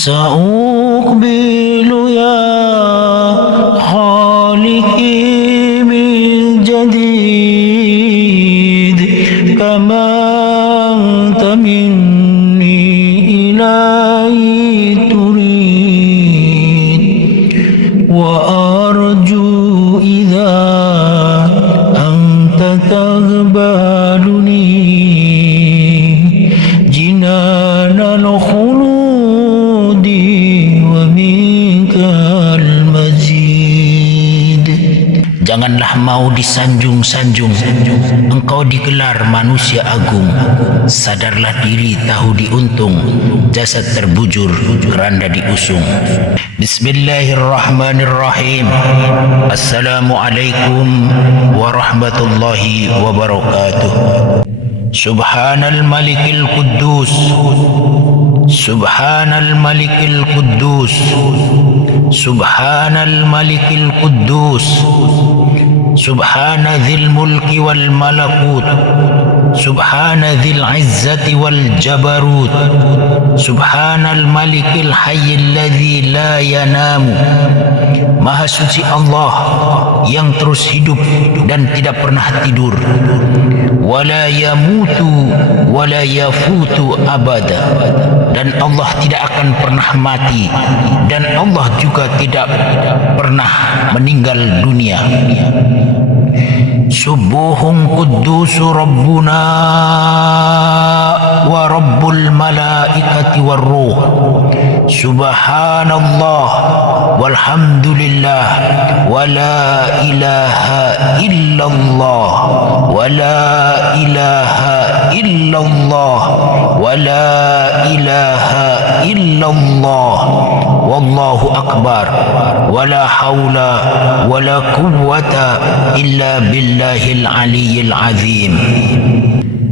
سأقبل يا خالقي من جديد كما أنت مني إلهي تريد وأرجو إذا أنت تقبلني جنان الخلود ومنك المزيد. Janganlah mau disanjung-sanjung, engkau digelar manusia agung. Sadarlah diri tahu diuntung, jasad terbujur, keranda diusung. Bismillahirrahmanirrahim. Assalamualaikum warahmatullahi wabarakatuh. Subhanal malikil quddus, Subhanal malikil quddus, Subhanal malikil quddus, Subhana dzil mulki wal malakut, Subhana dzil izzati wal jabarut, Subhanal malikil hayyil ladzi la yanamu. Maha suci Allah yang terus hidup dan tidak pernah tidur. Wala yamutu wala yafutu abada. Dan Allah tidak akan pernah mati, dan Allah juga tidak pernah meninggal dunia. Subuhun quddusu Rabbuna wa Rabbul malaikati war ruh. Subhanallah walhamdulillah wa la ilaha illallah wa la ilaha illallah wa la ilaha illallah wallahu akbar wa la hawla wa la quwwata illa billahil aliyyil azim.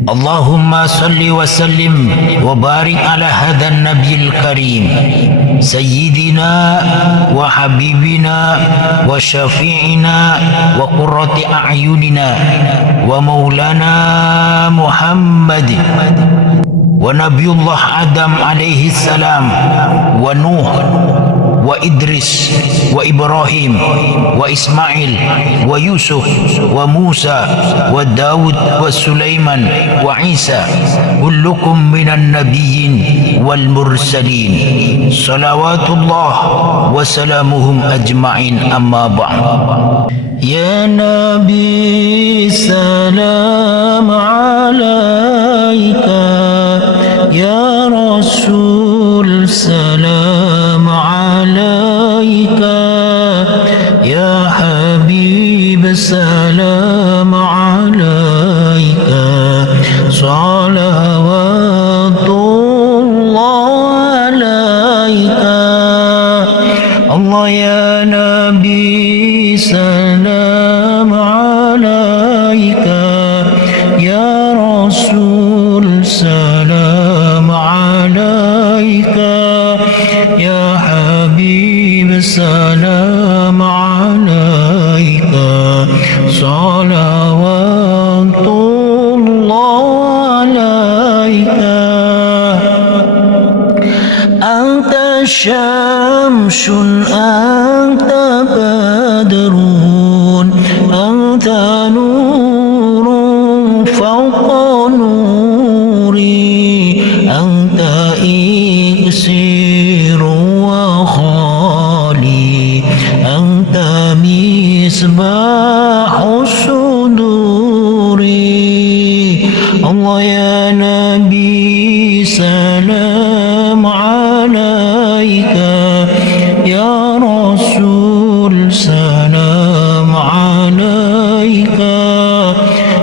Allahumma salli wa sallim wa barik ala hadhan nabiyil karim sayyidina wa habibina wa syafi'ina wa qurrati a'yunina wa maulana Muhammad wa Nabiullah Adam alaihi salam wa Nuh wa Idris wa Ibrahim wa Ismail wa Yusuf wa Musa wa Daud wa Sulaiman wa Isa kullukum minan nabiyyin wal mursalin salawatullah wa salamuhum ajma'in amma ba'd. Ya Nabi salam alaika, Ya Rasul salam alaika, Ya Habib salam alaika, salawatullah alaika. Allah ya Nabi salam alaika, Ya Rasul salam alaika, Ya Habib salam alaika, salawatullah alaika. Anta syamsun anta badrun anta nurun fawqa nuri anta iksirun wa khali anta misbahus suduri. Allah ya Nabi salam alaika, Ya Rasul salam alaika,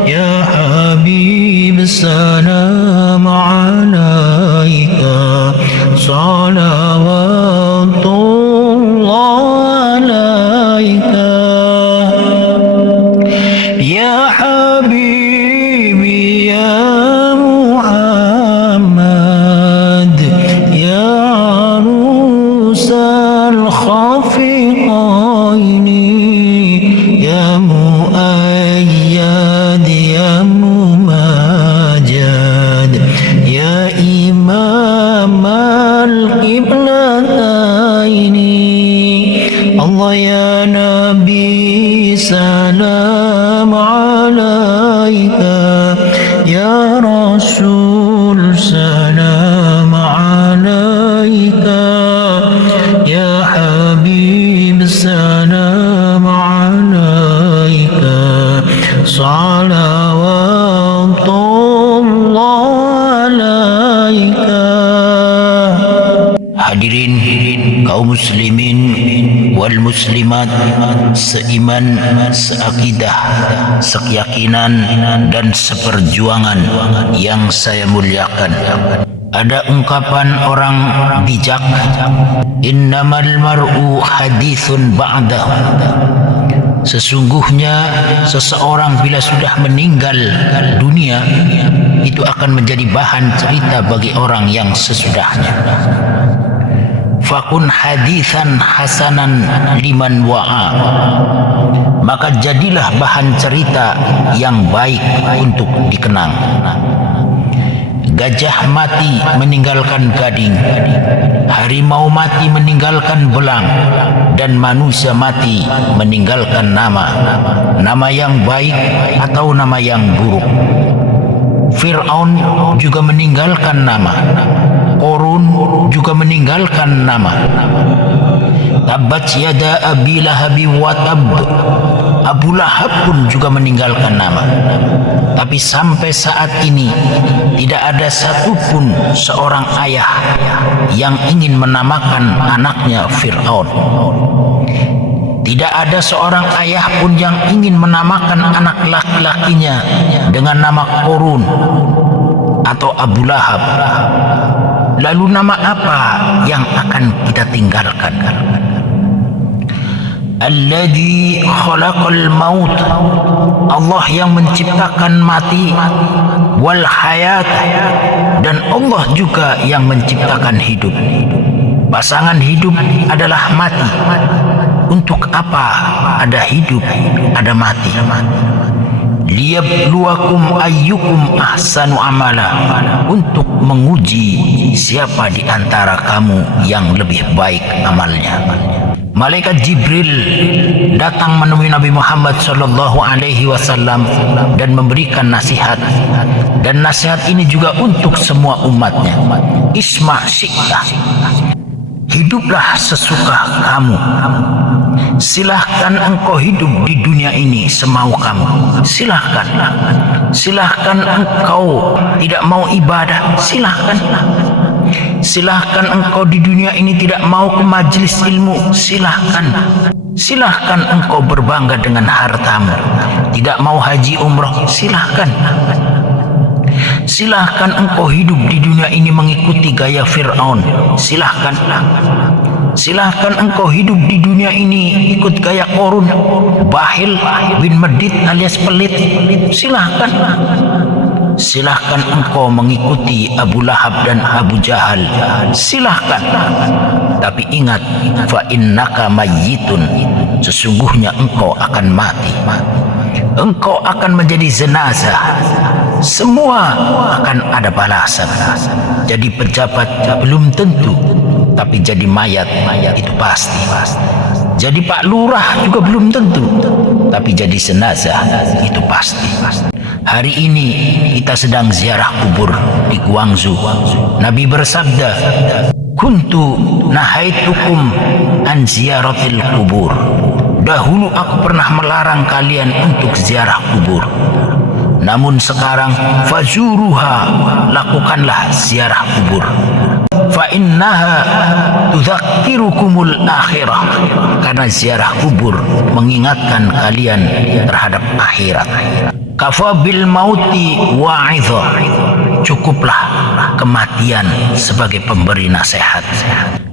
Ya Habib salam alaika, salawatullah alaika. Ya Habibi ya Muhammad, Ya Arusal Khafiqaini, Ya Muayyad ya Mumajad, Ya Imam al-Qibla Ya Rasul salam alaika, Ya Habib salam alaika, salawatullah alaika. Hadirin kaum muslimin wal muslimat, seiman, seakidah, sekeyakinan dan seperjuangan yang saya muliakan. Ada ungkapan orang bijak, innamal mar'u hadithun ba'dah. Sesungguhnya seseorang bila sudah meninggal dunia, itu akan menjadi bahan cerita bagi orang yang sesudahnya. Fakun hadithan hasanan liman wa'a, maka jadilah bahan cerita yang baik untuk dikenang. Gajah mati meninggalkan gading, harimau mati meninggalkan belang, dan manusia mati meninggalkan nama yang baik atau nama yang buruk. Fir'aun juga meninggalkan nama, Qarun juga meninggalkan nama. Tabbat yada Abi Lahab wa tab, Abu Lahab pun juga meninggalkan nama. Tapi sampai saat ini tidak ada satupun seorang ayah yang ingin menamakan anaknya Fir'aun. Tidak ada seorang ayah pun yang ingin menamakan anak laki-lakinya dengan nama Qarun atau Abu Lahab. Lalu nama apa yang akan kita tinggalkan? Alladzi khalaqal maut, Allah yang menciptakan mati, wal hayat, dan Allah juga yang menciptakan hidup. Pasangan hidup adalah mati. Untuk apa ada hidup, ada mati? Liyabluwakum ayyukum ahsanu amala, untuk menguji siapa di antara kamu yang lebih baik amalnya. Malaikat Jibril datang menemui Nabi Muhammad sallallahu alaihi wasallam dan memberikan nasihat. Dan nasihat ini juga untuk semua umatnya. Isma syi'ta, hiduplah sesuka kamu. Silahkan engkau hidup di dunia ini semau kamu. Silahkan. Silahkan engkau tidak mau ibadah. Silahkan. Silahkan engkau di dunia ini tidak mau ke majelis ilmu. Silahkan. Silahkan engkau berbangga dengan hartamu, tidak mau haji umroh. Silahkan. Silahkan engkau hidup di dunia ini mengikuti gaya Fir'aun. Silahkan. Silahkan engkau hidup di dunia ini ikut gaya Qarun, Bahil bin Medit alias pelit. Silahkan. Silahkan engkau mengikuti Abu Lahab dan Abu Jahal. Silahkan. Tapi ingat, fa innaka mayyitun, sesungguhnya engkau akan mati. Engkau akan menjadi jenazah. Semua akan ada balasan. Jadi pejabat belum tentu, tapi jadi mayat itu pasti. Jadi Pak Lurah juga belum tentu, tapi jadi jenazah itu pasti. Hari ini kita sedang ziarah kubur di Guangzhou. Nabi bersabda, kuntu nahaitukum an ziyaratil kubur. Dahulu aku pernah melarang kalian untuk ziarah kubur. Namun sekarang fazuruha, lakukanlah ziarah kubur. Fa innaha tudzakirukumul akhirah, karena ziarah kubur mengingatkan kalian terhadap akhirat. Kafa bil mauti wa'idha, cukuplah kematian sebagai pemberi nasihat.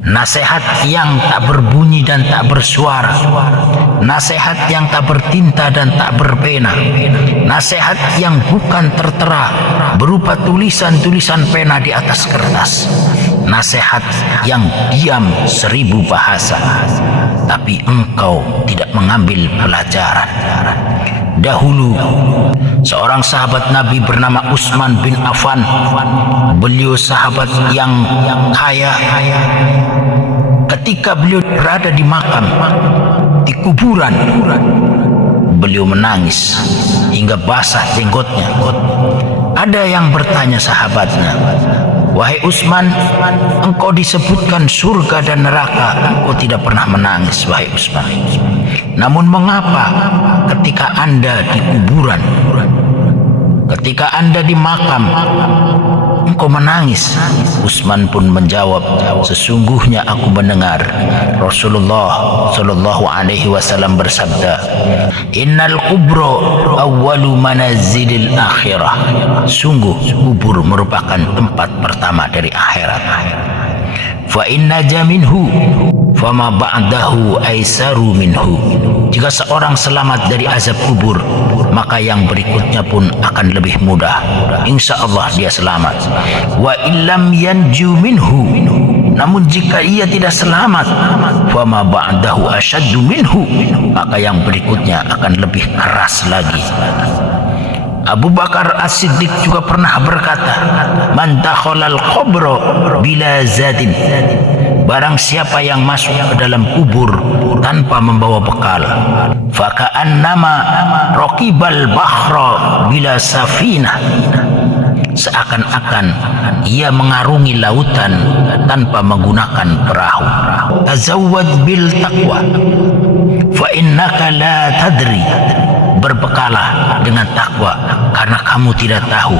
Nasihat yang tak berbunyi dan tak bersuara, nasihat yang tak bertinta dan tak berpena, nasihat yang bukan tertera berupa tulisan-tulisan pena di atas kertas, nasihat yang diam 1000 bahasa, tapi engkau tidak mengambil pelajaran. Dahulu seorang sahabat Nabi bernama Utsman bin Affan. Beliau sahabat yang kaya. Ketika beliau berada di makam, di kuburan, beliau menangis hingga basah jenggotnya. Ada yang bertanya sahabatnya, "Wahai Utsman, engkau disebutkan surga dan neraka, engkau tidak pernah menangis, wahai Utsman. Namun mengapa ketika Anda di kuburan, ketika Anda di makam, engkau menangis?" Utsman pun menjawab, "Sesungguhnya aku mendengar Rasulullah Shallallahu Alaihi Wasallam bersabda, Innal kubro awwalu manazilil akhirah. Sungguh kubur merupakan tempat pertama dari akhirat. Fa inna jaminhu fama ba'dahu aisaru minhu. Jika seorang selamat dari azab kubur, maka yang berikutnya pun akan lebih mudah. Insya Allah dia selamat. Wa illam yanju minhu. Namun jika ia tidak selamat, fama ba'dahu asyaddu minhu, maka yang berikutnya akan lebih keras lagi. Abu Bakar As-Siddiq juga pernah berkata, "Man dakhalal qabra bila zadin." Barang siapa yang masuk ke dalam kubur tanpa membawa bekal, faka'annama raqibal bahra bila safinah. Seakan-akan ia mengarungi lautan tanpa menggunakan perahu. Tazawwad bil taqwa fa innaka la tadri. Berbekalah dengan takwa karena kamu tidak tahu.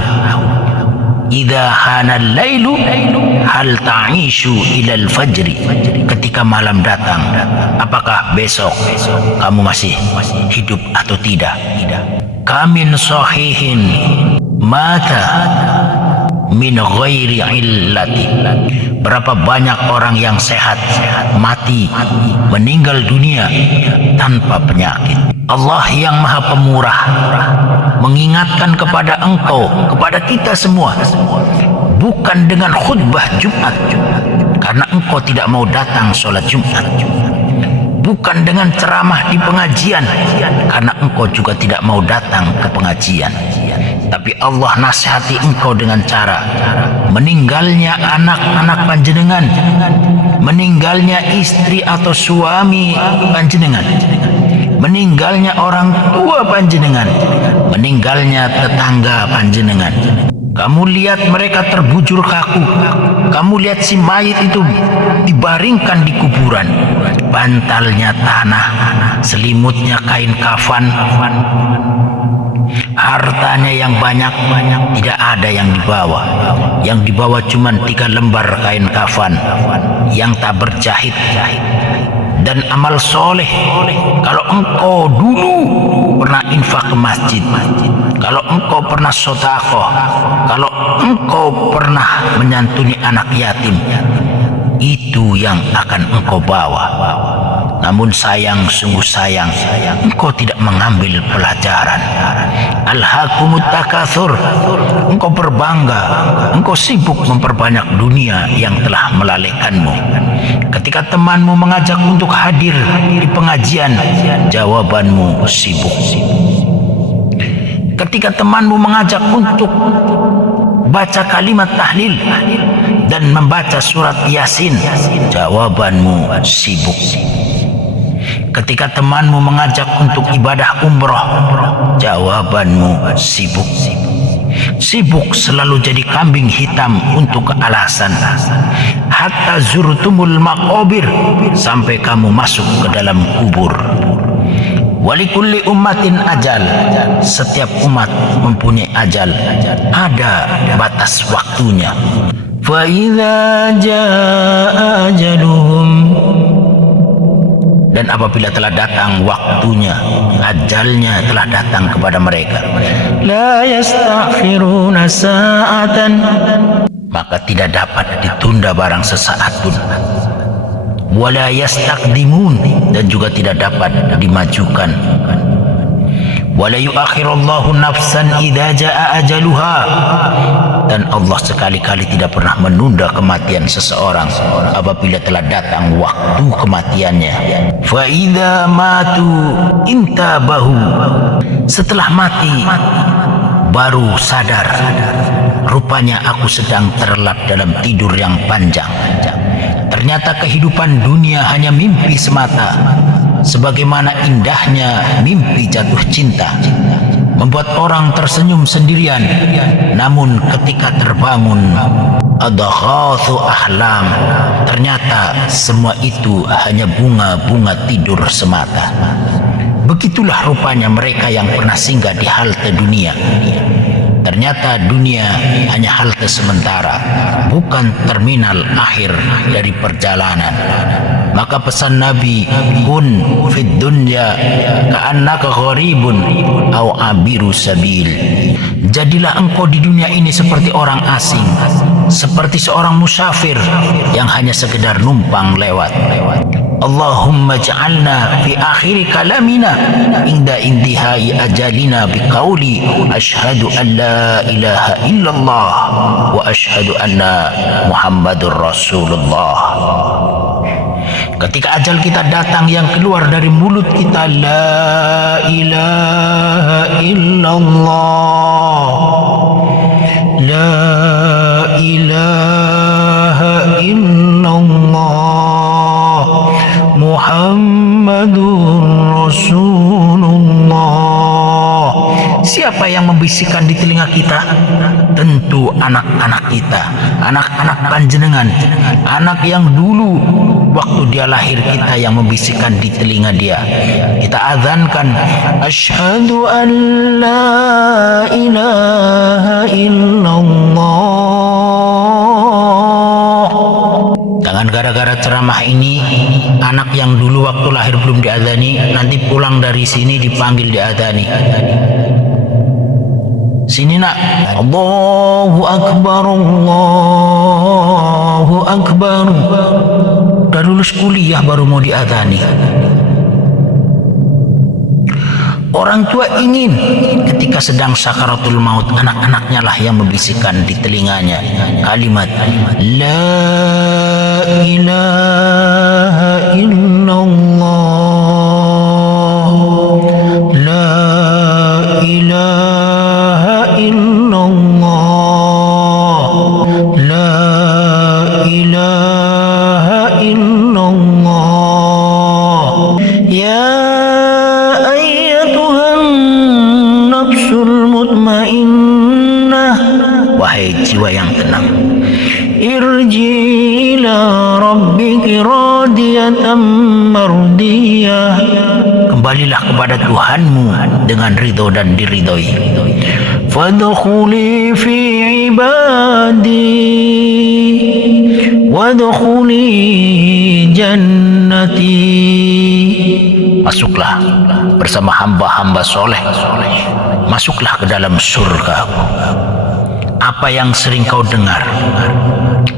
Idza hanal lailu hal ta'ishu ilal fajri. Ketika malam datang, apakah besok kamu masih hidup atau tidak? Kamin sahihin mata min ghairi illati. Berapa banyak orang yang sehat mati, meninggal dunia tanpa penyakit. Allah yang Maha Pemurah mengingatkan kepada engkau, kepada kita semua, bukan dengan khutbah Jumat karena engkau tidak mau datang sholat Jumat, bukan dengan ceramah di pengajian karena engkau juga tidak mau datang ke pengajian, tapi Allah nasihati engkau dengan cara meninggalnya anak-anak panjenengan, meninggalnya istri atau suami panjenengan, meninggalnya orang tua panjenengan, meninggalnya tetangga panjenengan. Kamu lihat mereka terbujur kaku, kamu lihat si mayit itu dibaringkan di kuburan, bantalnya tanah, selimutnya kain kafan, hartanya yang banyak tidak ada yang dibawa. Yang dibawa cuma 3 lembar kain kafan yang tak berjahit. Dan amal soleh, kalau engkau dulu pernah infak ke masjid, kalau engkau pernah sedekah, kalau engkau pernah menyantuni anak yatim, itu yang akan engkau bawa. Namun sayang, sungguh sayang, engkau tidak mengambil pelajaran. Alhaakumut takatsur. Engkau berbangga, engkau sibuk memperbanyak dunia yang telah melalaikanmu. Ketika temanmu mengajak untuk hadir di pengajian, jawabanmu sibuk. Ketika temanmu mengajak untuk baca kalimat tahlil dan membaca surat Yasin, jawabanmu sibuk. Ketika temanmu mengajak untuk ibadah umroh, jawabanmu sibuk. Sibuk selalu jadi kambing hitam untuk alasan. Hatta zurtumul maqabir, sampai kamu masuk ke dalam kubur. Walikulli ummatin ajal. Setiap umat mempunyai ajal, ada batas waktunya. Fa idza jaa ajaluhum, dan apabila telah datang waktunya, ajalnya telah datang kepada mereka, la yastaghfiruna sa'atan, maka tidak dapat ditunda barang sesaat pun. Wala yastaqdimun, dan juga tidak dapat dimajukan. Wala yuakhirullahu nafsan idza jaa ajaluha, dan Allah sekali-kali tidak pernah menunda kematian seseorang apabila telah datang waktu kematiannya. Fa idza matu intabahu, setelah mati baru sadar, rupanya aku sedang terlelap dalam tidur yang panjang. Ternyata kehidupan dunia hanya mimpi semata, sebagaimana indahnya mimpi jatuh cinta. membuat orang tersenyum sendirian, namun ketika terbangun adghathu ahlam, ternyata semua itu hanya bunga-bunga tidur semata. Begitulah rupanya mereka yang pernah singgah di halte dunia. Ternyata dunia hanya halte sementara, bukan terminal akhir dari perjalanan. Maka pesan Nabi, kun fid dunya ka'annaka gharibun aw abiru sabil. Jadilah engkau di dunia ini seperti orang asing, seperti seorang musafir yang hanya sekedar numpang lewat. Allahumma ja'alna fi akhir kalamina inda intihai ajalina biqauli asyhadu an la ilaha illallah wa asyhadu anna Muhammadur Rasulullah. Ketika ajal kita datang, yang keluar dari mulut kita la ilaha illallah, la ilaha illallah, Muhammadur Rasulullah. Siapa yang membisikkan di telinga kita? Tentu anak-anak kita, anak-anak panjenengan, anak yang dulu waktu dia lahir kita yang membisikkan di telinga dia. Kita azankan, asyhadu an la ilaha illallah. Jangan gara-gara ceramah ini anak yang dulu waktu lahir belum diadzani, nanti pulang dari sini dipanggil diadzani. Sini nak, Allahu Akbar, Allahu Akbar. Udah lulus kuliah baru mau diadzani. Orang tua ingin ketika sedang sakaratul maut, anak-anaknya lah yang membisikkan di telinganya kalimat la ilaha illallah, la ilaha illallah, la ilaha illallah, ya mutmainnah, wahai jiwa yang tenang, irji ila rabbiki radiyatan mardiyah, kembalilah kepada Tuhanmu dengan ridho dan diridhoi. Fadkhuli fi ibadi wadkhuli jannati, masuklah bersama hamba-hamba soleh, masuklah ke dalam surga. Apa yang sering kau dengar,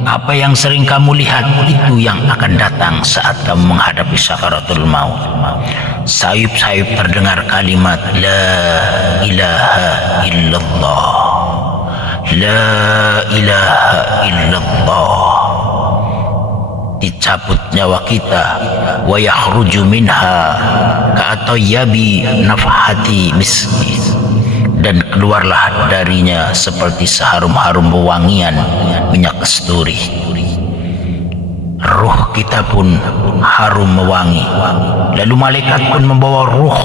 apa yang sering kamu lihat, itu yang akan datang saat kamu menghadapi sakaratul maut. Sayup-sayup terdengar kalimat la ilaha illallah, la ilaha illallah. Dicabut nyawa kita, wa yakhruju minha ka'atayyabi nafhati miski, dan keluarlah darinya seperti seharum-harum wewangian minyak kasturi. Ruh kita pun harum mewangi. Lalu malaikat pun membawa ruh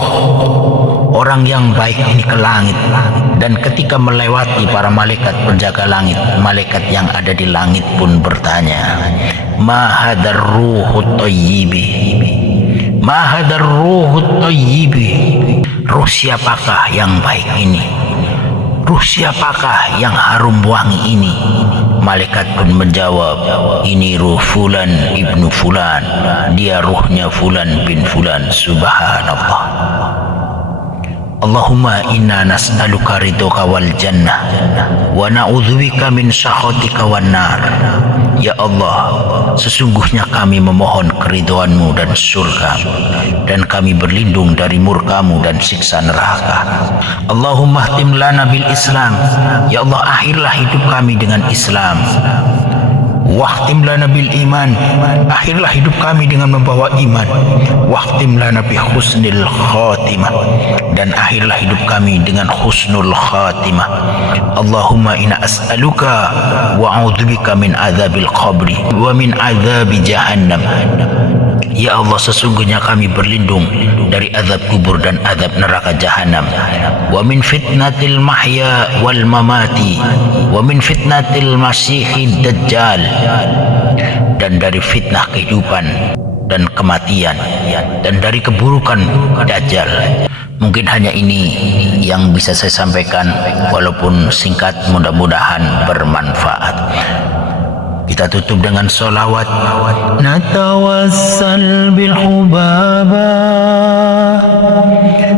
orang yang baik ini ke langit. Dan ketika melewati para malaikat penjaga langit, malaikat yang ada di langit pun bertanya, ma hadar ruhut thayyibi, ma hadar ruhut thayyibi, ruh siapakah yang baik ini? Ruh siapakah yang harum wangi ini? Malaikat pun menjawab, ini ruh fulan ibnu fulan, dia ruhnya fulan bin fulan. Subhanallah. Allahumma inna nas'aluka ridhoka wal jannah wa na'udzubika min sakhatika wan nar. Ya Allah, sesungguhnya kami memohon keridhoanmu dan surga, dan kami berlindung dari murkamu dan siksa neraka. Allahumma khtim lana bil Islam. Ya Allah, akhirlah hidup kami dengan Islam. Wahtim lana bil iman, akhirlah hidup kami dengan membawa iman. Wahtim lana bi husnil khatimah, dan akhirlah hidup kami dengan husnul khatimah. Allahumma inna as'aluka wa a'udzubika min adzabil qabri wa min adzabi jahannam. Ya Allah, sesungguhnya kami berlindung dari azab kubur dan azab neraka jahanam. Wa min fitnatil mahya wal mamati wa min fitnatil masiihid dajjal, dan dari fitnah kehidupan dan kematian, dan dari keburukan dajjal. Mungkin hanya ini yang bisa saya sampaikan, walaupun singkat, mudah-mudahan bermanfaat. Kita tutup dengan solawat. Natawassal bil hubaba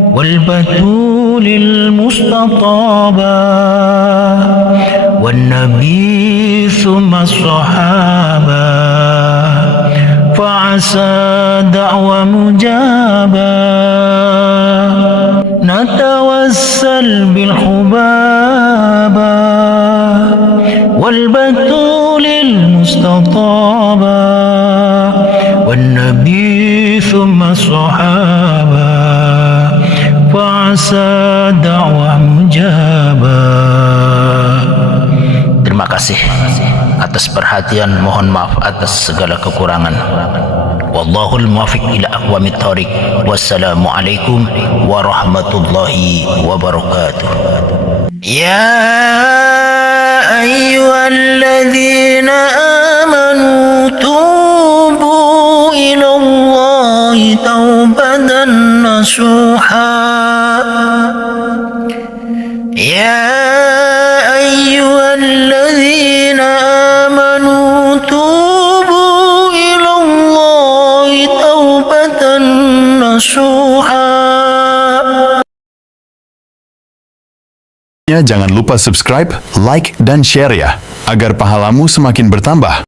wal batulil mustataba wan nabi thumma sahaba fa'asa da'wa mujaba. Natawassal bil hubaba wal batulil mustataba wan nabi thumma sahaba fa'asa da'wa mujaba. Terima kasih atas perhatian, mohon maaf atas segala kekurangan. Wallahul muwaffiq ila aqwamit thoriq. Wassalamualaikum warahmatullahi wabarakatuh. Ya ayyuhalladzina amanu tubu ilallahi taubatan nasuha. Ya ayyuhalladzina amanu tubu ilallahi taubatan nasuha. Jangan lupa subscribe, like, dan share ya, agar pahalamu semakin bertambah.